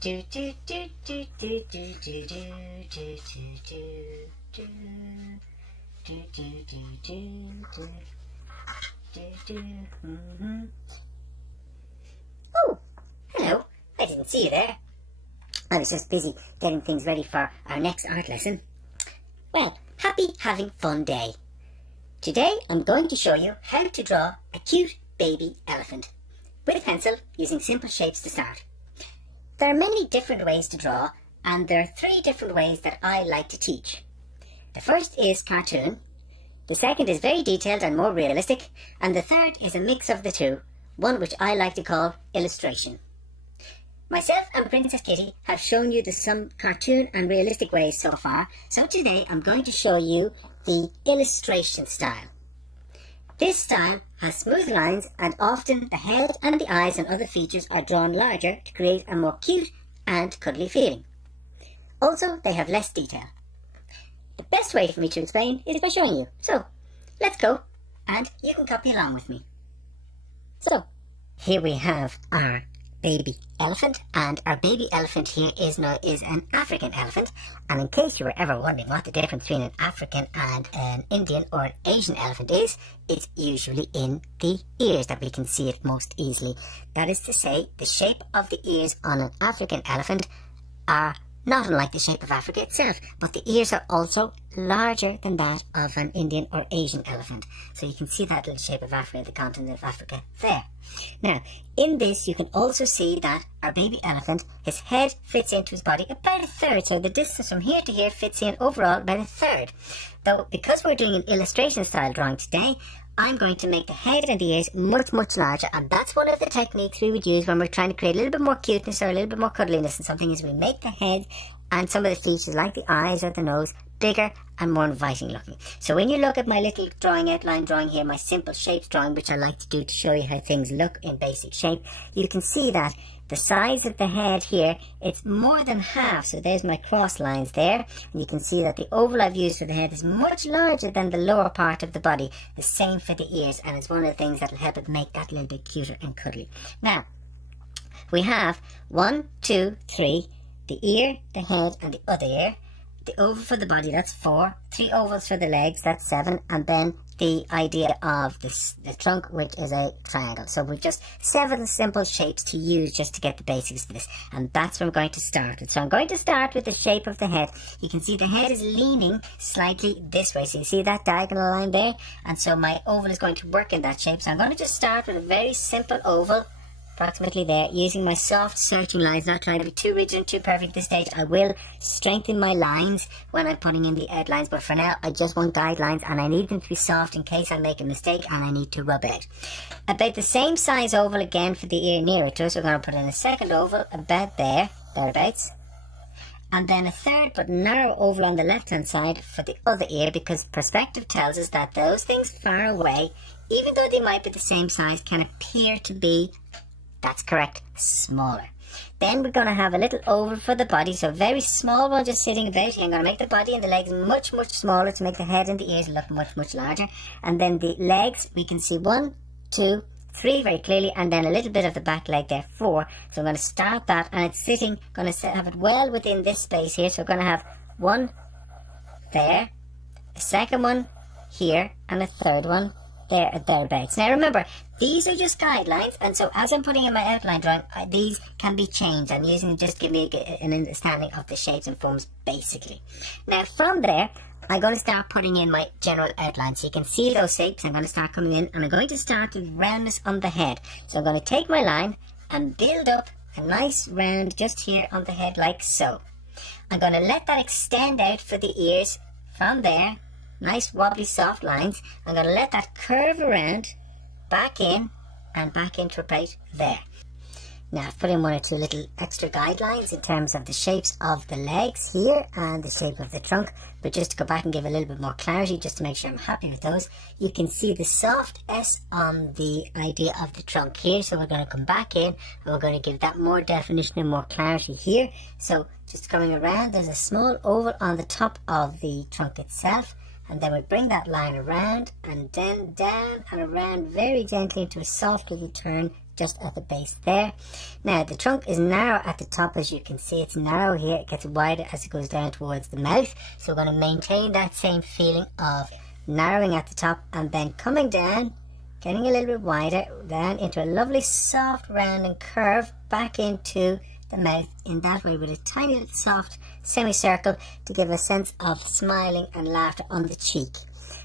Do do do do do do do do do do do do do. Oh, hello. I didn't see you there. I was just busy getting things ready for our next art lesson. Well, happy having fun day. Today I'm going to show you how to draw a cute baby elephant with a pencil using simple shapes to start. There are many different ways to draw, and there are 3 different ways that I like to teach. The first is cartoon, the second is very detailed and more realistic, and the third is a mix of the two, one which I like to call illustration. Myself and Princess Kitty have shown you some cartoon and realistic ways so far, so today I'm going to show you the illustration style. This style has smooth lines, and often the head and the eyes and other features are drawn larger to create a more cute and cuddly feeling. Also, they have less detail. The best way for me to explain is by showing you. So, let's go, and you can copy along with me. So, here we have our baby elephant, and our baby elephant here is an African elephant, and in case you were ever wondering what the difference between an African and an Indian or an Asian elephant is, it's usually in the ears that we can see it most easily. That is to say, the shape of the ears on an African elephant are not unlike the shape of Africa itself, but the ears are also larger than that of an Indian or Asian elephant. So you can see that little shape of Africa, the continent of Africa, there. Now, in this you can also see that our baby elephant, his head fits into his body about a third, so the distance from here to here fits in overall about a third. Though, because we're doing an illustration style drawing today, I'm going to make the head and the ears much larger, and that's one of the techniques we would use when we're trying to create a little bit more cuteness or a little bit more cuddliness in something, is we make the head and some of the features like the eyes or the nose bigger and more inviting looking. So when you look at my little outline drawing here, my simple shapes drawing, which I like to do to show you how things look in basic shape, you can see that the size of the head here, it's more than half, so there's my cross lines there, and you can see that the oval I've used for the head is much larger than the lower part of the body. The same for the ears, and it's one of the things that will help it make that a little bit cuter and cuddly. Now, we have 1, 2, 3, the ear, the head, and the other ear. The oval for the body, that's 4, 3 ovals for the legs, that's 7, and then the idea of the trunk, which is a triangle. So we're just 7 simple shapes to use just to get the basics of this, and that's what I'm going to start with. So I'm going to start with the shape of the head. You can see the head is leaning slightly this way, so you see that diagonal line there, and so my oval is going to work in that shape. So I'm going to just start with a very simple oval, approximately there, using my soft searching lines, not trying to be too rigid and too perfect at this stage. I will strengthen my lines when I'm putting in the outlines, but for now I just want guidelines, and I need them to be soft in case I make a mistake and I need to rub out. About the same size oval again for the ear nearer to us. We're going to put in a second oval about there, thereabouts, and then a third but narrow oval on the left hand side for the other ear, because perspective tells us that those things far away, even though they might be the same size, can appear to be, that's correct, smaller. Then we're going to have a little oval for the body, so a very small one just sitting about here. I'm going to make the body and the legs much smaller to make the head and the ears look much larger. And then the legs, we can see 1, 2, 3 very clearly, and then a little bit of the back leg there, 4. So I'm going to start that, and it's sitting, going to have it well within this space here. So we're going to have 1 there, a second one here, and a third one there at thereabouts. Now remember, these are just guidelines, and so as I'm putting in my outline drawing, these can be changed. I'm using just to give me an understanding of the shapes and forms basically. Now from there, I'm going to start putting in my general outline. So you can see those shapes. I'm going to start coming in, and I'm going to start with roundness on the head. So I'm going to take my line and build up a nice round just here on the head like so. I'm going to let that extend out for the ears from there. Nice wobbly soft lines. I'm going to let that curve around, back in, and back into about there. Now I've put in 1 or 2 little extra guidelines in terms of the shapes of the legs here and the shape of the trunk, but just to go back and give a little bit more clarity, just to make sure I'm happy with those, you can see the soft S on the idea of the trunk here. So we're going to come back in, and we're going to give that more definition and more clarity here. So just coming around, there's a small oval on the top of the trunk itself, and then we bring that line around and then down and around very gently into a soft little turn just at the base there. Now the trunk is narrow at the top, as you can see. It's narrow here, it gets wider as it goes down towards the mouth. So we're going to maintain that same feeling of narrowing at the top and then coming down, getting a little bit wider, down into a lovely soft rounding curve back into the mouth in that way, with a tiny little soft semicircle to give a sense of smiling and laughter on the cheek.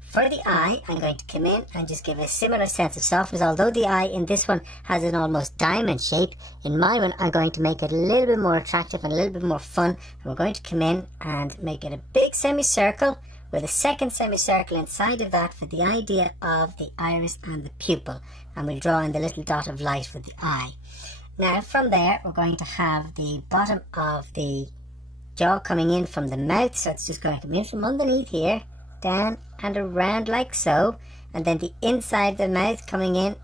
For the eye, I'm going to come in and just give a similar sense of softness. Although the eye in this one has an almost diamond shape, in my one I'm going to make it a little bit more attractive and a little bit more fun. And we're going to come in and make it a big semicircle with a second semicircle inside of that for the idea of the iris and the pupil. And we'll draw in the little dot of light for the eye. Now from there we're going to have the bottom of the jaw coming in from the mouth. So it's just going to come in from underneath here, down and around like so, and then the inside of the mouth coming in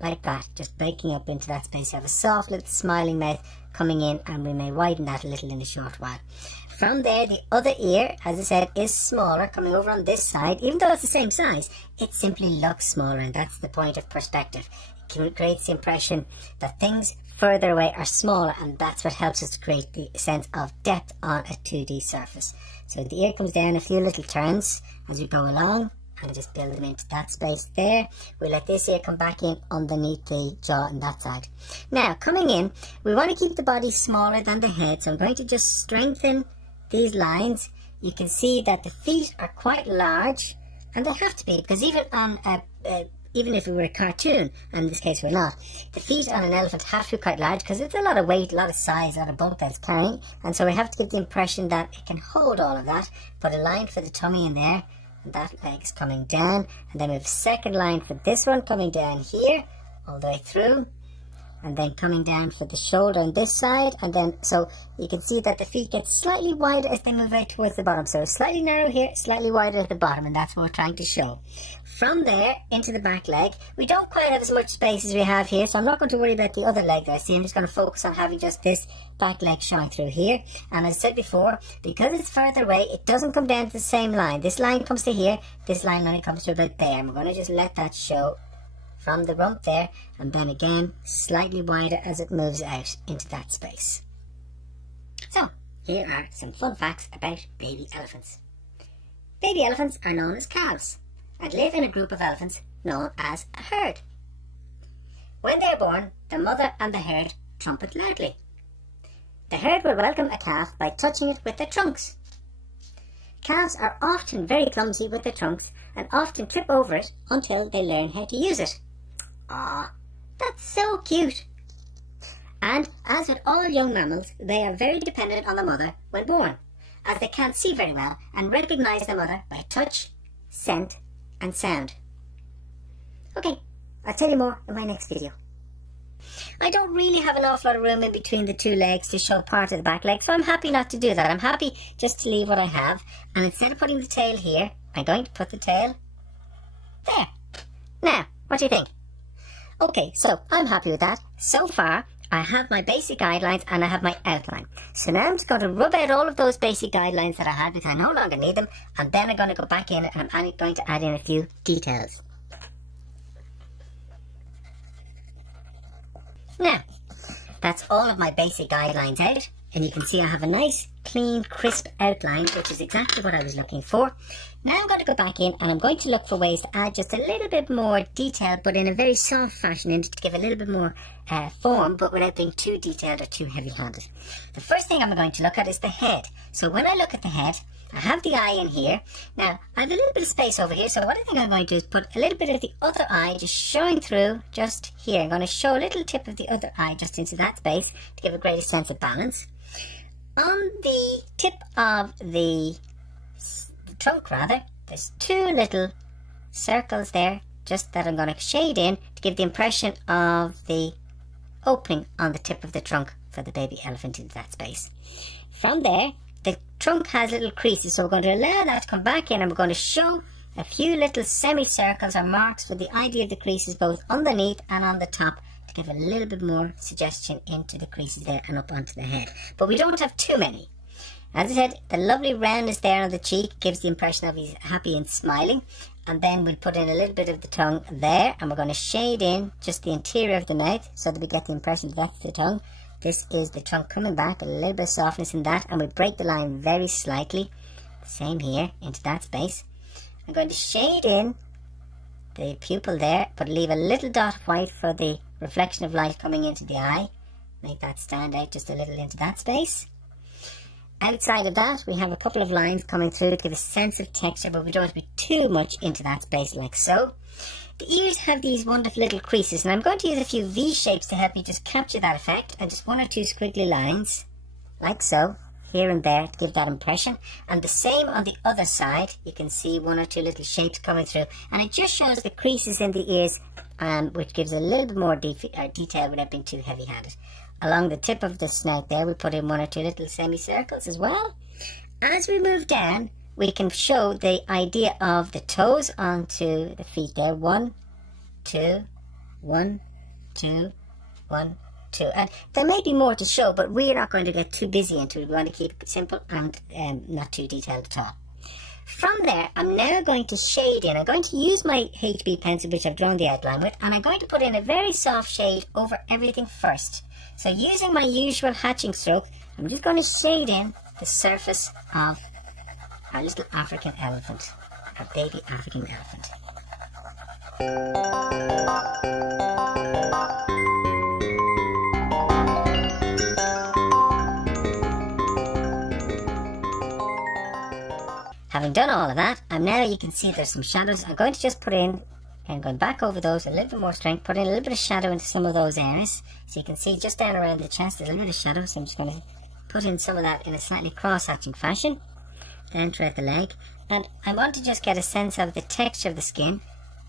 like that, just breaking up into that space. You have a soft little smiling mouth coming in, and we may widen that a little in a short while. From there, the other ear, as I said, is smaller, coming over on this side. Even though it's the same size, it simply looks smaller, and that's the point of perspective. It creates the impression that things further away are smaller, and that's what helps us to create the sense of depth on a 2D surface. So the ear comes down a few little turns as we go along, and just build them into that space there. We let this ear come back in underneath the jaw on that side. Now coming in, we want to keep the body smaller than the head, so I'm going to just strengthen these lines. You can see that the feet are quite large, and they have to be, because even on even if we were a cartoon, and in this case we're not, the feet on an elephant have to be quite large because it's a lot of weight, a lot of size, a lot of bulk that it's carrying, and so we have to give the impression that it can hold all of that. Put a line for the tummy in there, and that leg's coming down, and then we have a second line for this one coming down here all the way through, and then coming down for the shoulder on this side, and then so you can see that the feet get slightly wider as they move out towards the bottom. So slightly narrow here, slightly wider at the bottom, and that's what we're trying to show. From there into the back leg, we don't quite have as much space as we have here, so I'm not going to worry about the other leg there. See, I'm just going to focus on having just this back leg showing through here. And as I said before, because it's further away, it doesn't come down to the same line. This line comes to here, this line only comes to about there, and we're going to just let that show from the rump there, and then again slightly wider as it moves out into that space. So here are some fun facts about baby elephants. Baby elephants are known as calves and live in a group of elephants known as a herd. When they are born, the mother and the herd trumpet loudly. The herd will welcome a calf by touching it with their trunks. Calves are often very clumsy with their trunks and often trip over it until they learn how to use it. Ah, that's so cute. And as with all young mammals, they are very dependent on the mother when born, as they can't see very well and recognise the mother by touch, scent and sound. Okay, I'll tell you more in my next video. I don't really have an awful lot of room in between the two legs to show part of the back leg, so I'm happy not to do that. I'm happy just to leave what I have, and instead of putting the tail here, I'm going to put the tail there. Now, what do you think? Okay, so I'm happy with that. So far, I have my basic guidelines and I have my outline. So now I'm just going to rub out all of those basic guidelines that I had because I no longer need them, and then I'm going to go back in and I'm going to add in a few details. Now, that's all of my basic guidelines out, and you can see I have a nice, clean, crisp outline, which is exactly what I was looking for. Now I'm going to go back in and I'm going to look for ways to add just a little bit more detail, but in a very soft fashion, and to give a little bit more form, but without being too detailed or too heavy-handed. The first thing I'm going to look at is the head. So when I look at the head, I have the eye in here. Now, I have a little bit of space over here, so what I think I'm going to do is put a little bit of the other eye just showing through just here. I'm going to show a little tip of the other eye just into that space to give a greater sense of balance. On the tip of the trunk, rather, there's two little circles there, just that I'm going to shade in to give the impression of the opening on the tip of the trunk for the baby elephant into that space. From there, the trunk has little creases, so we're going to allow that to come back in, and we're going to show a few little semicircles or marks for the idea of the creases both underneath and on the top to give a little bit more suggestion into the creases there and up onto the head. But we don't have too many. As I said, the lovely roundness there on the cheek gives the impression of he's happy and smiling, and then we'll put in a little bit of the tongue there, and we're going to shade in just the interior of the mouth so that we get the impression that's the tongue. This is the trunk coming back, a little bit of softness in that, and we break the line very slightly. Same here, into that space. I'm going to shade in the pupil there, but leave a little dot of white for the reflection of light coming into the eye. Make that stand out just a little into that space. Outside of that, we have a couple of lines coming through to give a sense of texture, but we don't want to be too much into that space like so. The ears have these wonderful little creases, and I'm going to use a few V shapes to help me just capture that effect, and just one or two squiggly lines, like so, here and there, to give that impression. And the same on the other side, you can see one or two little shapes coming through, and it just shows the creases in the ears, which gives a little bit more detail without being too heavy-handed. Along the tip of the snout there, we put in one or two little semicircles as well. As we move down, we can show the idea of the toes onto the feet there. 1, 2, 1, 2, 1, 2. And there may be more to show, but we're not going to get too busy into it. We want to keep it simple and not too detailed at all. From there, I'm now going to shade in. I'm going to use my HB pencil, which I've drawn the outline with, and I'm going to put in a very soft shade over everything first. So using my usual hatching stroke, I'm just going to shade in the surface of our little African elephant, our baby African elephant. Having done all of that, now you can see there's some shadows. I'm going to just put in, and going back over those with a little bit more strength, put in a little bit of shadow into some of those areas. So you can see just down around the chest there's a little bit of shadow, so I'm just going to put in some of that in a slightly cross-hatching fashion. Then throughout the leg, and I want to just get a sense of the texture of the skin.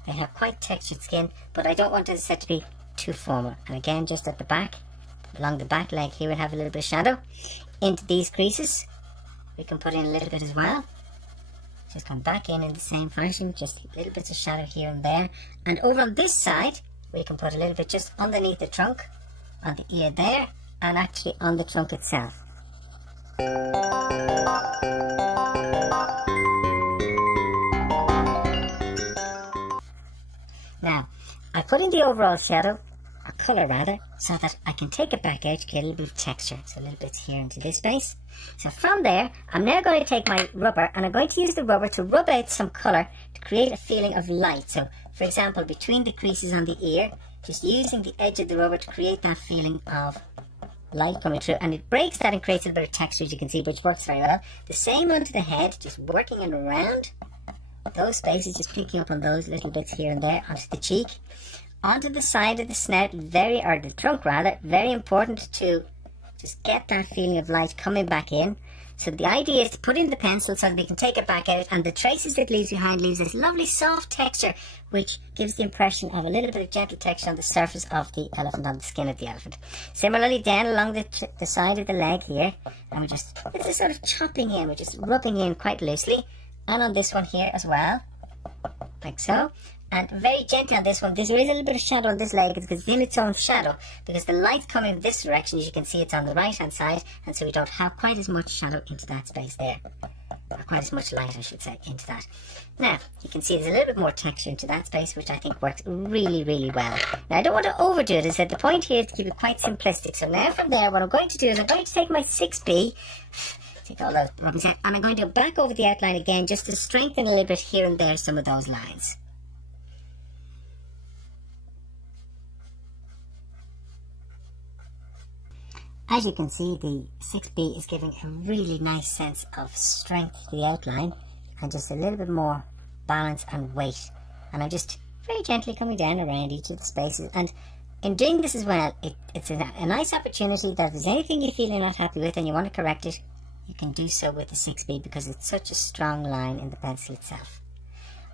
They have quite textured skin, but I don't want it to be too formal. And again, just at the back, along the back leg here, we'll have a little bit of shadow. Into these creases, we can put in a little bit as well. Just come back in the same fashion, just little bits of shadow here and there. And over on this side, we can put a little bit just underneath the trunk, on the ear there, and actually on the trunk itself. Now, I put in the overall shadow, or colour rather, so that I can take it back out to get a little bit of texture. So a little bit here into this space. So from there, I'm now going to take my rubber, and I'm going to use the rubber to rub out some colour to create a feeling of light. So, for example, between the creases on the ear, just using the edge of the rubber to create that feeling of light coming through, and it breaks that and creates a bit of texture, as you can see, which works very well. The same onto the head, just working it around those spaces, just picking up on those little bits here and there, onto the cheek, onto the side of the snout, or the trunk rather, very important to just get that feeling of light coming back in. So the idea is to put in the pencil so that we can take it back out, and the traces it leaves behind leaves this lovely soft texture, which gives the impression of a little bit of gentle texture on the surface of the elephant, on the skin of the elephant. Similarly down along the side of the leg here, and it's a sort of chopping in, we're just rubbing in quite loosely, and on this one here as well, like so. And very gently on this one. There is a little bit of shadow on this leg because it's in its own shadow, because the light's coming in this direction. As you can see, it's on the right hand side, and so we don't have quite as much shadow into that space there, or quite as much light, I should say, into that. Now you can see there's a little bit more texture into that space, which I think works really, really well. Now I don't want to overdo it. As I said, the point here is to keep it quite simplistic. So now from there, what I'm going to do is I'm going to take my 6B, take all those rubbings out, and I'm going to go back over the outline again just to strengthen a little bit here and there some of those lines. As you can see, the 6B is giving a really nice sense of strength to the outline, and just a little bit more balance and weight. And I'm just very gently coming down around each of the spaces. And in doing this as well, it's a nice opportunity that if there's anything you feel you're not happy with and you want to correct it, you can do so with the 6B, because it's such a strong line in the pencil itself.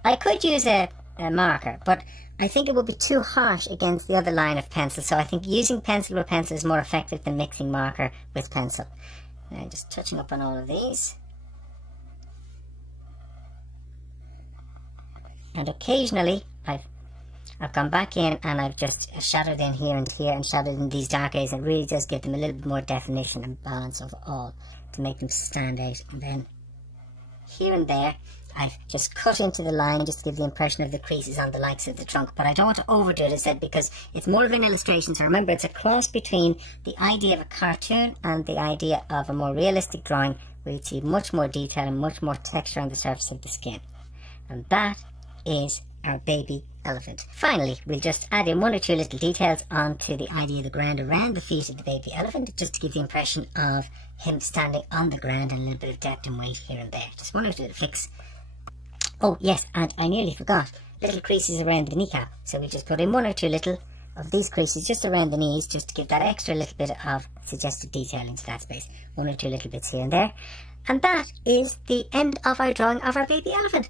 I could use a marker, but I think it would be too harsh against the other line of pencil, so I think using pencil with pencil is more effective than mixing marker with pencil. Now just touching up on all of these. And occasionally I've gone back in and I've just shadowed in here and here and shadowed in these dark areas. It really does give them a little bit more definition and balance of all to make them stand out. And then here and there I've just cut into the line just to give the impression of the creases on the likes of the trunk, but I don't want to overdo it, as I said, because it's more of an illustration. So remember, it's a cross between the idea of a cartoon and the idea of a more realistic drawing, where you see much more detail and much more texture on the surface of the skin. And that is our baby elephant. Finally, we'll just add in one or two little details onto the idea of the ground around the feet of the baby elephant, just to give the impression of him standing on the ground and a little bit of depth and weight here and there. Just one or two little flicks. Oh yes, and I nearly forgot, little creases around the kneecap. So we just put in one or two little of these creases just around the knees, just to give that extra little bit of suggested detail into that space. One or two little bits here and there. And that is the end of our drawing of our baby elephant.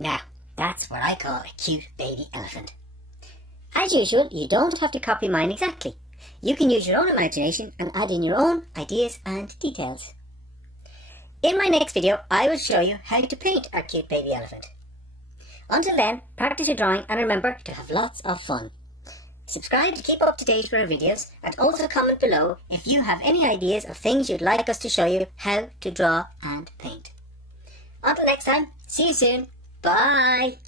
Now, that's what I call a cute baby elephant. As usual, you don't have to copy mine exactly. You can use your own imagination and add in your own ideas and details. In my next video, I will show you how to paint our cute baby elephant. Until then, practice your drawing and remember to have lots of fun. Subscribe to keep up to date with our videos, and also comment below if you have any ideas of things you'd like us to show you how to draw and paint. Until next time, see you soon. Bye!